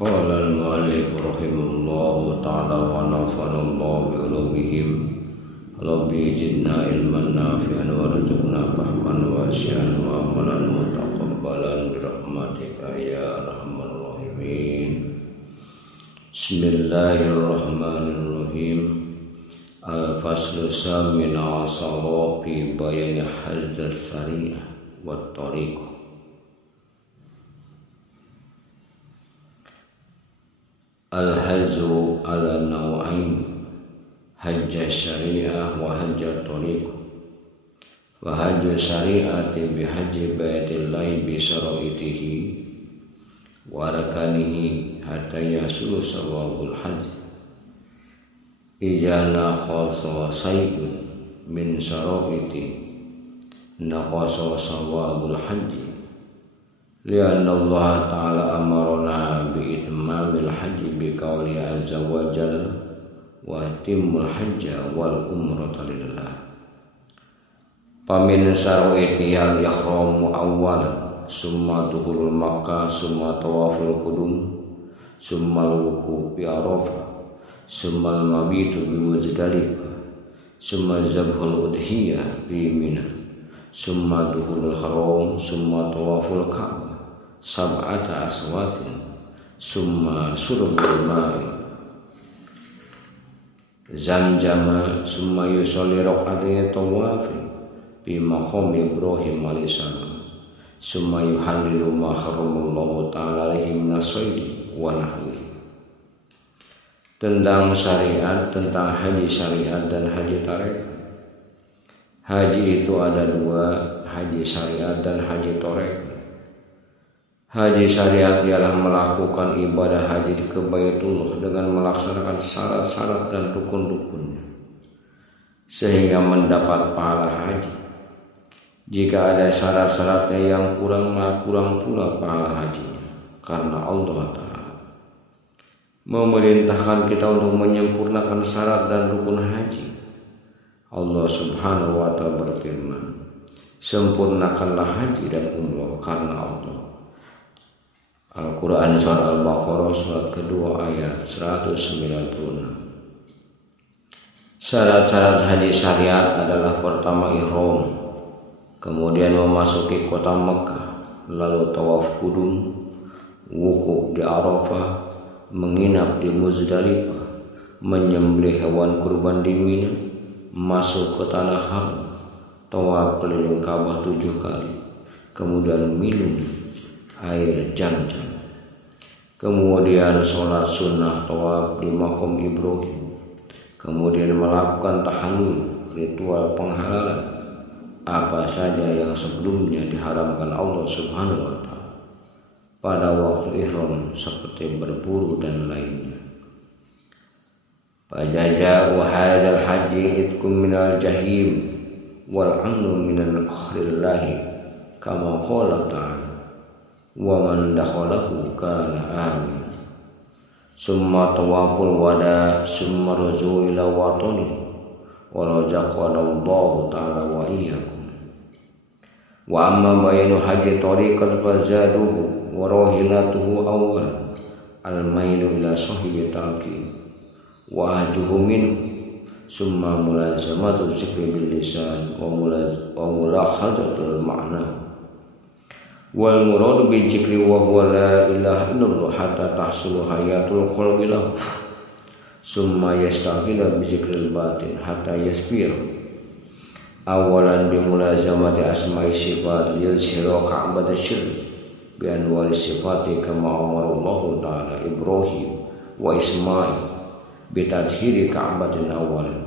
Qala al-mu'allif rahimahullahu ta'ala wa nafa'ana Allah bi ulumihim. Rabbi zidna ilman nafi'an wa rzuqna fahman wasi'an wa amalan mutaqabbalan bi rahmatika ya arhamar rahimin. Bismillahirrahmanirrahim. Al-faslu samin asara fi bayani hazza syari'ah wa tariqah. Al-hajju ala naw'ain, hajja syari'ah wa hajja tariqah. Wa hajju syari'ati bi hajji baitillahi bi syara'itihi wa arkanihi hatta yasulu sawabul hajj. Ijana khasa sayyidun min syara'iti naqasa sawabul hajj. Lianna Allah Ta'ala amarona bi itmamil haji bi qawli azza wa jalla wa timmul hajja wal umrata lillah. Pamin syara'iti al ihramu awwalan summa dukhulul makkah summa tawaful qudum summa al-wuquf bi arafah summa al-mabitu bi muzdalifah summa zabhul udhiyah bi mina summa dukhulul haram summa tawaful ka'bah sab'ata aswatin summa surbul ma'i zamjama summa yusolli raq'atayn tawafi bi maqam Ibrahim alaihissalam summa yuhallilu ma haramallahu ta'ala alaihi minasaidi wa nahwi. Tentang syariat, tentang haji syariat dan haji tarekat. Haji itu ada dua, haji syariat dan haji tarekat. Haji syariat ialah melakukan ibadah haji ke Baitullah dengan melaksanakan syarat-syarat dan rukun-rukunnya sehingga mendapat pahala haji. Jika ada syarat-syaratnya yang kurang, maka kurang pula pahala hajinya, karena Allah Ta'ala memerintahkan kita untuk menyempurnakan syarat dan rukun haji. Allah Subhanahu wa Ta'ala berfirman, sempurnakanlah haji dan umrah karena Allah. Al-Quran Surah Al-Baqarah surat kedua ayat 196. Syarat-syarat haji syariat adalah pertama ihram, kemudian memasuki kota Mekah, lalu tawaf qudum, wukuf di Arafah, menginap di Muzdalifah, menyembelih hewan kurban di Mina, masuk ke tanah haram, tawaf keliling Ka'bah 7 kali, kemudian minum air Zam-Zam, kemudian sholat sunnah tawaf di maqam Ibrahim, kemudian melakukan tahallul, ritual penghalalan apa saja yang sebelumnya diharamkan Allah Subhanahu wa Ta'ala pada waktu ihram seperti berburu dan lainnya. Fajaza'u hadzal haji itkum minal jahim wal amnu minal qahrillaahi kama qala ta'ala wa man dakhalahu kana amin. Summa tawaful wada summa rujuu ila watani wa razaqanallahu ta'ala wa iyyakum. Wa amma bayanu haji tariqat fazaduhu wa rahilatuhu awwal al-mailu ila sahibi tarki wa ahjuhu minhu summa mulazamatu zikri bil lisan wa mulahadatul ma'na wal muradu bi zikri wa huwa la ilaha illallah hatta tahsulu hayatul qalbi lahu summa yastaghila bi zikril batin hatta yasbir awalan bi mulazamati asma'i sifat yuzhiru ka'bata syirk bi anwari sifati kama amarallahu ta'ala Ibrahim wa Ismail bi tadhhiri ka'batin awalan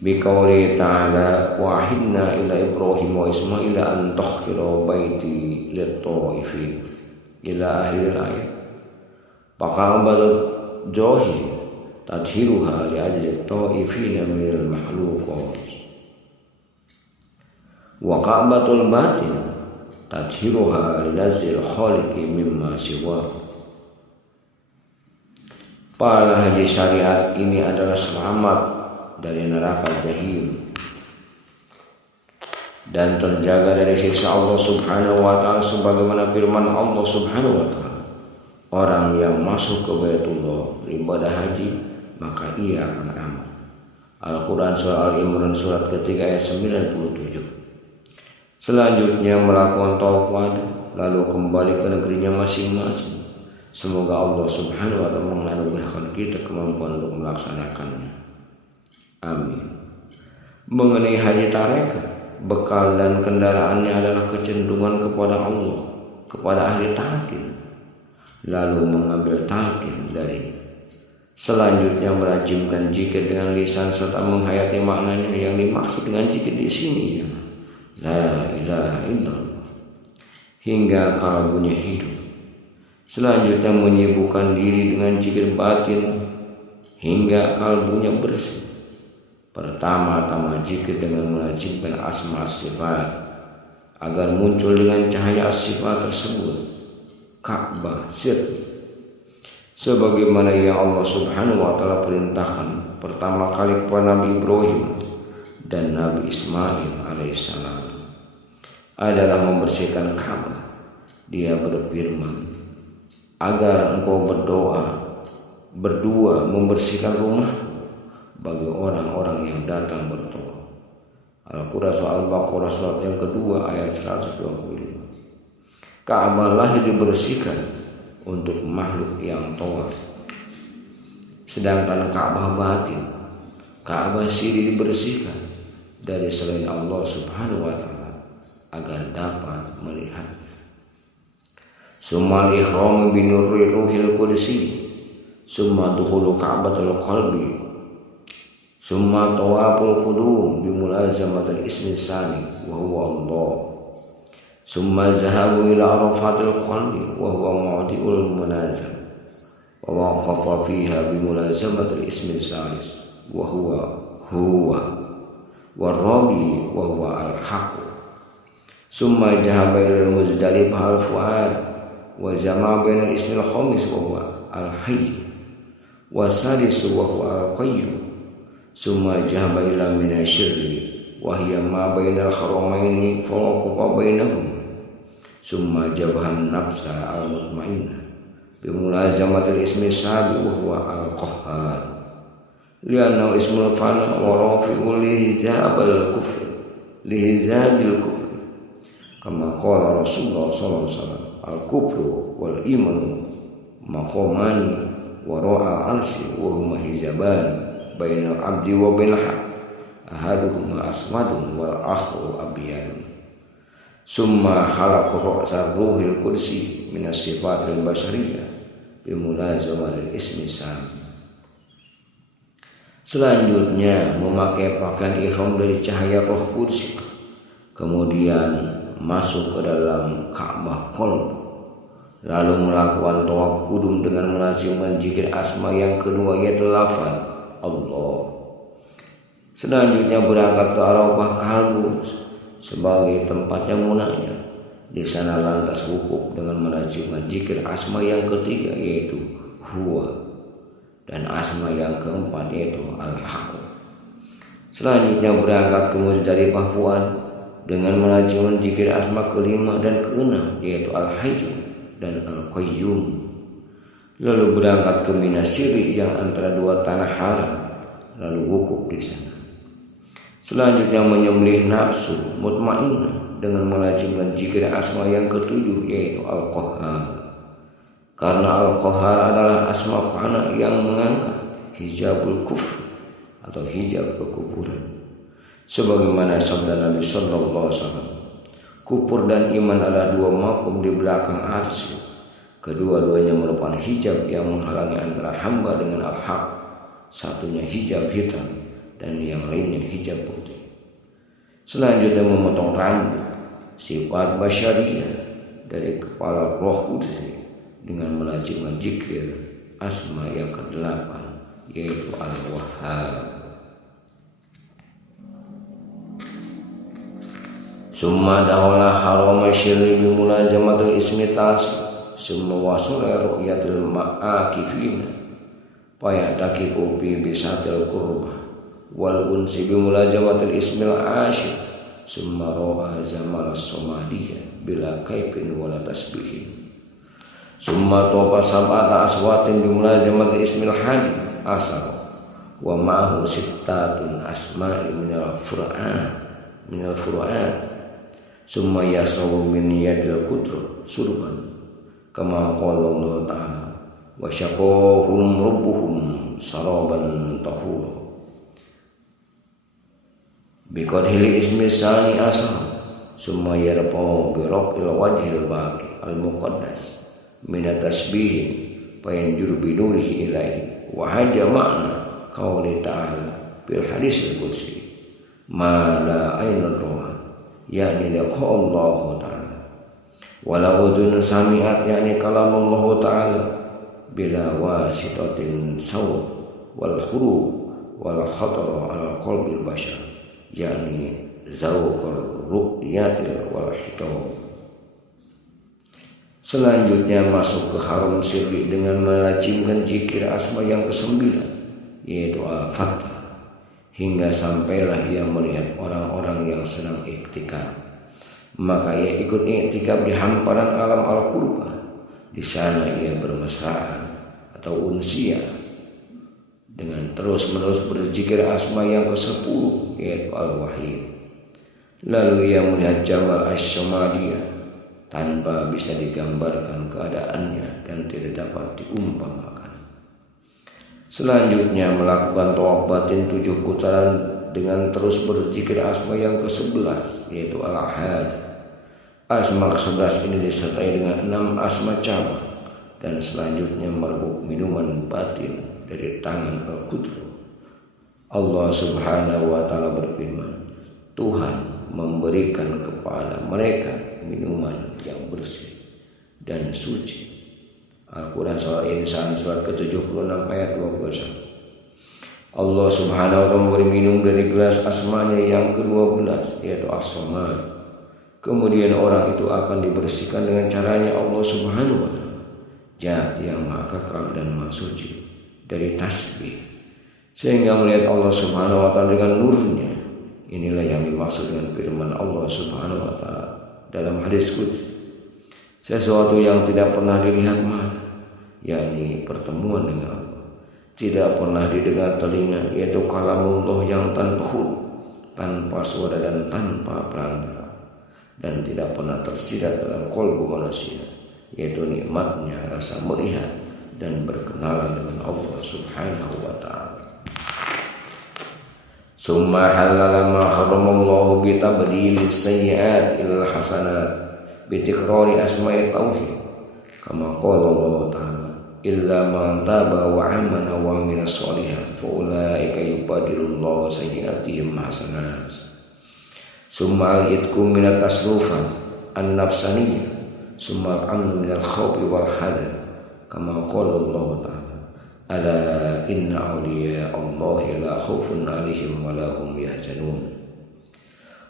bi qawli ta'ala wa ahidna ila Ibrahim wa Ismail an tahhira baiti lit-ta'ifin ila akhir ayat. Faqa'bal jahil tadhiruha li ajli ta'ifin minal makhluqat wa ka'batul batin tadhiruha li nazil khaliqi mimma siwa. Pahala haji syariat ini adalah selamat dari neraka jahim dan terjaga dari siksa Allah Subhanahu wa Ta'ala sebagaimana firman Allah Subhanahu wa Ta'ala, orang yang masuk ke Baitullah beribadah haji, maka ia akan aman. Al-Quran Surah Al-Imran surat ketiga ayat 97. Selanjutnya melakukan tawaf wada, lalu kembali ke negerinya masing-masing. Semoga Allah Subhanahu wa ta'ala menganugerahkan kita kemampuan untuk melaksanakannya. Amin. Mengenai haji tarekat, bekal dan kendaraannya adalah kecenderungan kepada Allah, kepada ahli talqin, lalu mengambil talqin dari. Selanjutnya melazimkan zikir dengan lisan serta menghayati maknanya. Yang dimaksud dengan zikir di sini ya la ilaha illallah hingga kalbunya hidup. Selanjutnya menyibukkan diri dengan zikir batin hingga kalbunya bersih. Pertama-tama zikir dengan melazimkan asma sifat agar muncul dengan cahaya sifat tersebut Ka'bah sirri, sebagaimana yang Allah Subhanahu wa ta'ala perintahkan pertama kali kepada Nabi Ibrahim dan Nabi Ismail alaihissalam adalah membersihkan Ka'bah. Dia berfirman, agar engkau berdua membersihkan rumah bagi orang-orang yang datang bertawaf. Al-Quran Surah Al-Baqarah surat yang kedua ayat 125. Ka'bah lah dibersihkan untuk makhluk yang tawaf. Sedangkan Ka'bah batin, Ka'bah sirri dibersihkan dari selain Allah Subhanahu wa ta'ala agar dapat melihatnya. Summa ihram bi nurri ruhil qudsi, summa dukhulu ka'batul qalbi, summa tawaful qudum bi mulazamatil ismi sani wa huwa Allah, summa zahabu ila arafatil qalbi wa huwa mawdi'ul munazam wa waqafa fiha bi mulazamatil ismi salis wa huwa warabi wa huwa al-haqq, summa jahaba ila Muzdalifah al-fuad wa jama'a bainal ismil khamis wa huwa al-hayy wa sadis wa huwa al-qayyum, summa jahaba ila minasyirri wa hiya ma bainal haramaini fa waqafa bainahum, summa jabahan nafsa al-mutmainnah bi mulazamatil ismi sabi wa huwa al-qahhar li'annahu ismul fana wa rafi'u lihizabil kufr kama qala Rasulullah sallallahu alaihi wasallam al-kufru wal imanu maqamani wa ra'al arsi wa huma hizaban bainal abdi wa bainal haq ahaduhuma aswadun wal akharu abyadun, summa halaqa ra'sa ruhil qudsi min as-sifatil bashariyah bi mulazamatil ismi sam. Selanjutnya memakai pakaian ihram dari cahaya roh kudus, kemudian masuk ke dalam Ka'bah qalb, lalu melakukan tawaf kudum dengan melazimkan zikir asma yang kedua yaitu lafaz Allah. Selanjutnya berangkat ke Arafah kalbu sebagai tempatnya munanya. Di sana lantas wukuf dengan melazimkan zikir asma yang ketiga yaitu huwa, dan asma yang keempat yaitu al-haq. Selanjutnya berangkat ke Muzdalifah fuad dengan melazimkan zikir asma kelima dan keenam yaitu al-hayy dan al-qayyum. Lalu berangkat ke Mina Sirri yang antara dua tanah haram, lalu wukuf di sana. Selanjutnya menyembelih nafsu mutmainnah dengan melazimkan zikir asma yang ketujuh yaitu al-qahhar. Karena al-qahhar adalah asma fana yang mengangkat hijabul kufr atau hijab kekufuran. Sebagaimana sabda Nabi sallallahu alaihi wasallam, kufur dan iman adalah dua makom di belakang arsy. Kedua-duanya merupakan hijab yang menghalangi antara hamba dengan al-haq. Satunya hijab hitam dan yang lainnya hijab putih. Selanjutnya memotong rambut, sifat basyariyah dari kepala roh kudus dengan melazimkan zikir asma yang ke-8 yaitu al-wahhab. Summa dawala harama syirri bi mulazamatil ismi tas, summa wasula ru'yatil ma'akifina paya takifu bi bisatil qurbah wal unsi bi mulazamatil ismil asyir, summa ro'a zamal as-somadiyah bila kaifin wala tasbihin, Summa toba sab'ata aswatin bimulazamati ismil hadi asar wa ma'ahu sittatun asma'i minal furu'at summa yasawu min yadil kudro surban kama qala Allah ta'ala wa syaqahum rabbuhum saraban tahura biqadhil ismi sani asar summa yarfa bi rabbil wajhil baqi al muqaddas minat tasbih fayanjur binurihi ilaihi wa haja makna qauli ta'ala bil hadis al-qudsi ma la ainun ra'a yakni liqa Allah ta'ala wala udhun sami'at yakni kalam Allah ta'ala bila wasitatin sawt wal khuru wal khatara ala qalbil bashar yakni zawqul ru'yatil wal hitam. Selanjutnya masuk ke haram sirri dengan melazimkan zikir asma yang ke-9 yaitu al-fatah hingga sampailah ia melihat orang-orang yang sedang iktikaf. Maka ia ikut iktikaf di hamparan alam al-qurba. Di sana ia bermesraan atau unsiyah dengan terus-menerus berzikir asma yang ke-10 yaitu al-wahid. Lalu ia melihat Jamal Asy-Syamadiyah tanpa bisa digambarkan keadaannya dan tidak dapat diumpamakan. Selanjutnya melakukan tawaf batin 7 putaran dengan terus berzikir asma yang ke-11 yaitu al-ahad. Asma ke-11 ini disertai dengan 6 asma cabang dan selanjutnya merebut minuman batin dari tangan al-qudru. Allah Subhanahu wa ta'ala berfirman, Tuhan memberikan kepada mereka minuman yang bersih dan suci. Al-Quran Surah Insan surat ke-76 ayat 21. Allah Subhanahu wa ta'ala memberi minum dari gelas asmanya yang ke-12 yaitu as-samad. Kemudian orang itu akan dibersihkan dengan caranya Allah Subhanahu wa ta'ala, Zat yang maha kekal dan maha suci, dari tasbih, sehingga melihat Allah Subhanahu wa ta'ala dengan nurnya. Inilah yang dimaksud dengan firman Allah Subhanahu wa ta'ala dalam hadis qudsi, sesuatu yang tidak pernah dilihat mata, yakni pertemuan dengan Allah, tidak pernah didengar telinga, yaitu kalamullah yang tanpa huruf, tanpa suara dan tanpa perantara, dan tidak pernah tersirat dalam qalbu manusia, yaitu nikmatnya rasa melihat dan berkenalan dengan Allah Subhanahu wa ta'ala. Summa halala ma haramallahu bi tabdilis sayyi'at ilal hasanat bi tikrari asma'i tauhid kama qala Allah ta'ala illa man taba wa amana wa amila sholihan fa ulaika yubadilullahu sayyi'atihim hasanat. Summa al-itqu minat tasrufat an-nafsaniyah summa al-amnu minal khawfi wal hazan kama qala Allah ta'ala ala inna awliya Allahi la khawfun alaihim wa la hum yahzanun.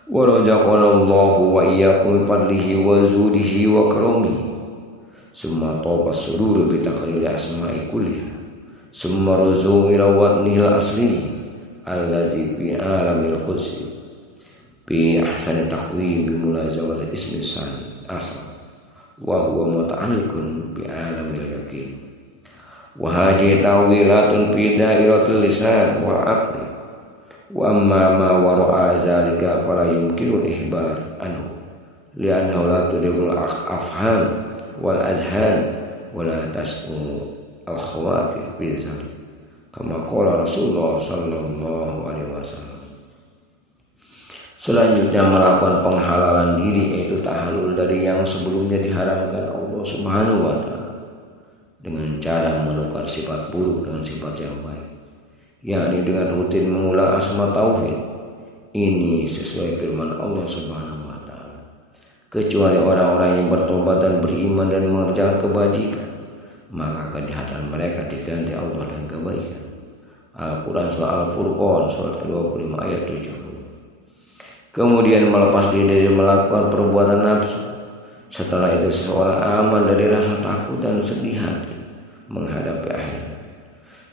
Wa razaqana Allahu wa iyyakum fadlihi wa zudihi wa karamihi. Summa tawba sudur bi taqrir asma'i kulliha. Summa ruzu ila wadnihi al-asli alladhi bi alamil qudsi bi ahsani taqwim bi mulazawati ismi sani asal wa huwa muta'alliqun bi alamil yaqin. Wa haji tawilatun fi dairatil lisan wal aqli wa amma ma wara'a zalika fala yumkinu ihbar anhu li'annahu la tudrikul afham wal azhan wa la tas'u al khawatir bi zalik kama qala Rasulullah sallallahu alaihi wasallam. Selanjutnya melakukan penghalalan diri, yaitu tahalul dari yang sebelumnya diharamkan Allah Subhanahu wa ta'ala dengan cara menukar sifat buruk dengan sifat yang baik, yakni dengan rutin mengulang asma tauhid. Ini sesuai firman Allah Subhanahu wa ta'ala, kecuali orang-orang yang bertobat dan beriman dan mengerjakan kebajikan, maka kejahatan mereka diganti Allah dengan kebaikan. Al-Quran surah Al-Furqan surat ke-25 ayat 70. Kemudian melepas diri dari melakukan perbuatan nafsu. Setelah itu seseorang aman dari rasa takut dan sedih hati menghadapi akhir,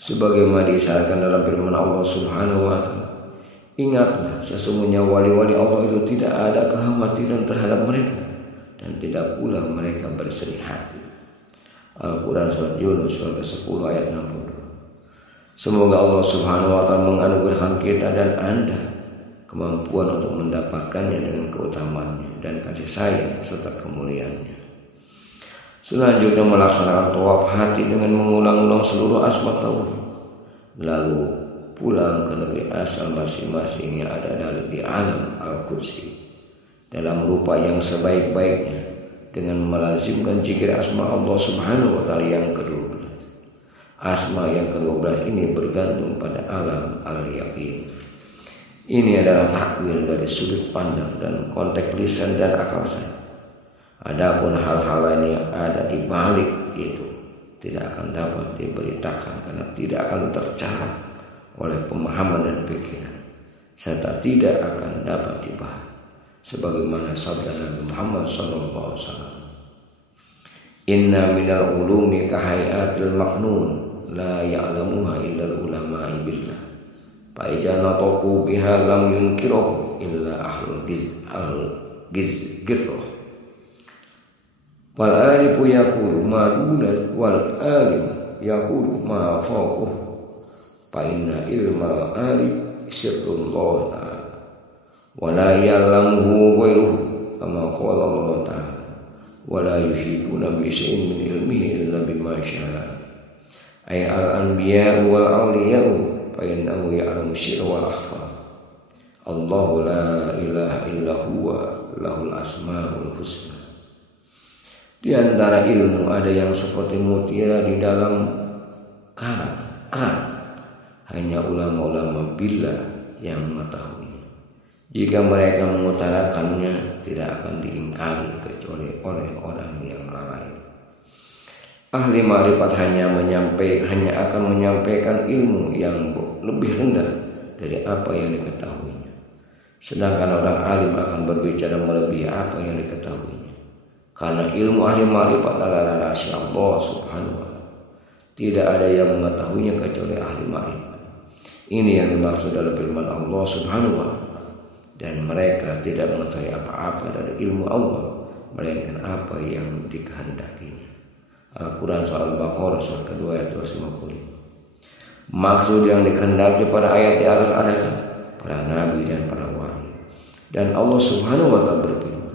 sebagaimana disyaratkan dalam firman Allah Subhanahu wa ta'ala, ingatlah sesungguhnya wali-wali Allah itu tidak ada kekhawatiran terhadap mereka dan tidak pula mereka bersedih hati. Al-Quran surat Yunus surat ke-10 ayat 62. Semoga Allah Subhanahu wa ta'ala menganugerahkan kita dan Anda kemampuan untuk mendapatkannya dengan keutamaannya dan kasih sayang serta kemuliaannya. Selanjutnya melaksanakan tawaf hati dengan mengulang-ulang seluruh asma tauhid, lalu pulang ke negeri asal masing-masing yang ada di alam al-kursi dalam rupa yang sebaik-baiknya dengan melazimkan zikir asma Allah Subhanahu wa ta'ala yang ke-12. Asma yang ke-12 ini bergantung pada alam al-yaqin. Ini adalah takwil dari sudut pandang dan konteks lisan dan akal saja. Adapun hal-hal lain yang ada di balik itu tidak akan dapat diberitakan karena tidak akan tercatat oleh pemahaman dan pikiran, serta tidak akan dapat dibahas sebagaimana sabda Nabi Muhammad SAW. Inna minal ulumi kahayatil maknun la ya'lamuha illal ulama'i billah fa idza nataku biha lam yunkiruhu illa ahlul gizgirrah. Wal alifu yaqulu ma duna wal alim yaqulu ma fawqahu fa inna ilmal alif sirrullah ta'ala wa la ya'lamuhu ghairuhu kama qala Allah ta'ala wa la yuhituna bi syai'in min ilmihi illa bima syaa. Ay al-anbiya wal awliya fa innahu ya'lamu sirra wal akhfa. Allahu la ilaha illa huwa lahul asmaul husna. Di antara ilmu ada yang seperti mutiara di dalam karang. Hanya ulama-ulama billah yang mengetahui. Jika mereka mengutarakannya, tidak akan diingkari kecuali oleh orang yang lain. Ahli ma'rifat hanya akan menyampaikan ilmu yang lebih rendah dari apa yang diketahuinya. Sedangkan orang alim akan berbicara melebihi apa yang diketahuinya. Karena ilmu ahli ma'rifat adalah rahasia Allah Subhanahu wa ta'ala. Tidak ada yang mengetahuinya kecuali ahli ma'rifat. Ini yang dimaksud dalam firman Allah Subhanahu wa ta'ala. Dan mereka tidak mengetahui apa-apa dari ilmu Allah, melainkan apa yang dikehendakinya. Al-Quran surah Al-Baqarah surat kedua ayat 255. Maksud yang dikehendaki pada ayat di atas adalah para nabi dan para wali. Dan Allah Subhanahu wa ta'ala berfirman,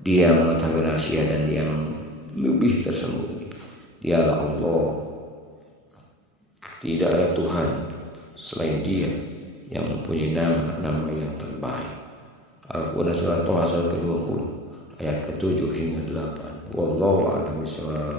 Dia mengetahui rahasia dan yang lebih tersembunyi. Dialah Allah. Tidak ada Tuhan selain Dia yang mempunyai nama yang terbaik. Al-Quran surah Toha surat ke-20 ayat ke-7 hingga 8. Wallahu a'lam bishawab.